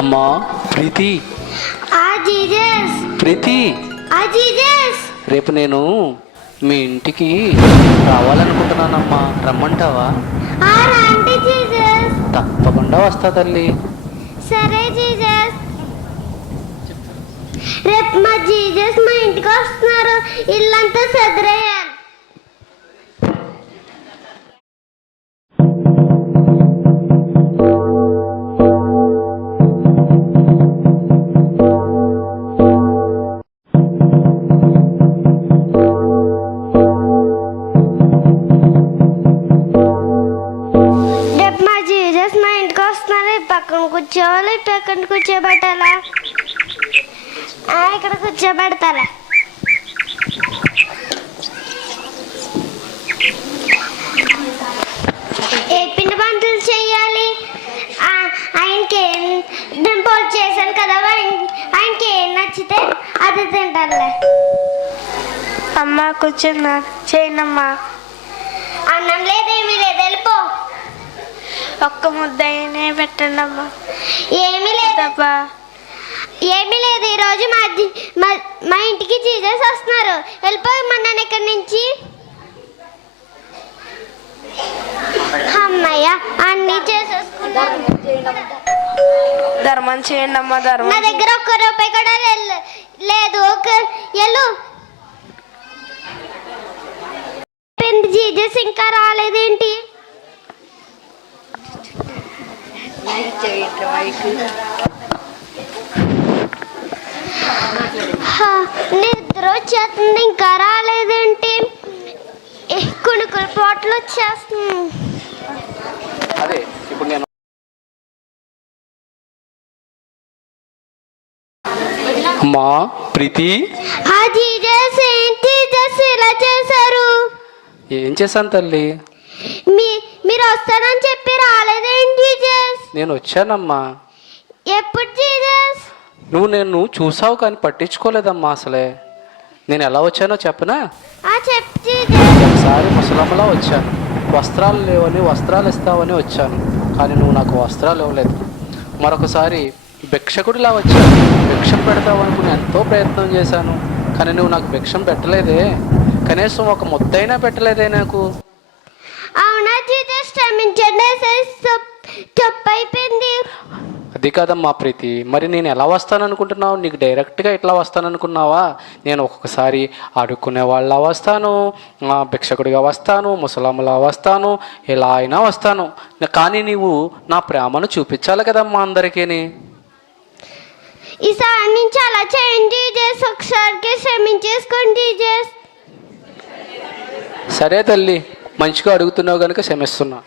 అమ్మా ప్రీతి, జీజస్ ప్రీతి, జీజస్ రేపు నేను మీ ఇంటికి రావాలనుకుంటున్నానమ్మా, రమ్మంటావా? రండి జీజస్. తప్పకుండా వస్తా తల్లి. సరే జీజస్. రేపు మా జీజస్ మా ఇంటికి వస్తున్నారు. ఇల్లంతా సదరేయాలి. పక్కన కూర్చోవాలి, పక్కన కూర్చోబెట్టాలా? ఇక్కడ కూర్చోబెడతాలా? ఏ పిండి వంటలు చెయ్యాలి? ఆయనకి డింపోల్ చేశాను కదా, ఆయనకి ఏం నచ్చితే అది తింటారులే. అమ్మ కూర్చున్నా చేయనమ్మా. అన్నం లేదేమీ లేదు, వెళ్ళిపో. ఒక్క ముద్దనే పెట్టండి అమ్మా. ఏమీ లేదబ్బా, ఏమీ లేదు. ఈరోజు మా ఇంటికి జీజస్ వస్తున్నారు. వెళ్ళిపోమన్నాను ఇక్కడి నుంచి. అమ్మయ్య, అన్నీ చేసేసుకున్నాను. ధర్మం చేయండి అమ్మా. ధర్మం. నా దగ్గర ఒక్క రూపాయి కూడా లేదు. ఎల్లు. జీజస్ ఇంకా రాలేదేంటి? నిద్ర వచ్చేస్తుంది, ఇంకా రాలేదేంటి? కుణుకుల పోట్లు వచ్చేస్తుంది. అదే ఇప్పుడు నేను అమ్మా ప్రీతి, జీజస్ ఏంటి జీజస్ ఇలా చేశారు? ఏం చేశాను తల్లి? మీరు వస్తారని చెప్పి రాలేదేంటి జీజస్? నేను వచ్చానమ్మా. ఎప్పుడు జీజస్? నేను చూసావు కానీ పట్టించుకోలేదమ్మా. అసలే నేను ఎలా వచ్చానో చెప్పనా? చెప్పు జీజస్. ఒకసారి ముసలమ్మలా వచ్చాను, వస్త్రాలు లేవని వస్త్రాలు ఇస్తావని వచ్చాను, కానీ నువ్వు నాకు వస్త్రాలు ఇవ్వలేదు. మరొకసారి భిక్షకుడిలా వచ్చాను, భిక్షం పెడతావనుకుని ఎంతో ప్రయత్నం చేశాను, కానీ నువ్వు నాకు భిక్షం పెట్టలేదే, కనీసం ఒక ముద్దైనా పెట్టలేదే నాకు. అవునా జీజస్, క్షమించండి, తప్పు అయిపోయింది. అది కాదమ్మా ప్రీతి, మరి నేను ఎలా వస్తాననుకుంటున్నావు? నీకు డైరెక్ట్గా ఇట్లా వస్తాననుకున్నావా? నేను ఒక్కొక్కసారి ఆడుకునే వాళ్ళ వస్తాను, భిక్షకుడిగా వస్తాను, ముసలమ్మలా వస్తాను, ఎలా అయినా వస్తాను, కానీ నీవు నా ప్రేమను చూపించాలి కదమ్మా అందరికీ. ఈసారి నుంచి అలా చేయండి జీజస్, ఒకసారికి క్షమించేసుకోండి జీజస్. సరే తల్లి, మంచిగా అడుగుతున్నావు కనుక క్షమిస్తున్నా.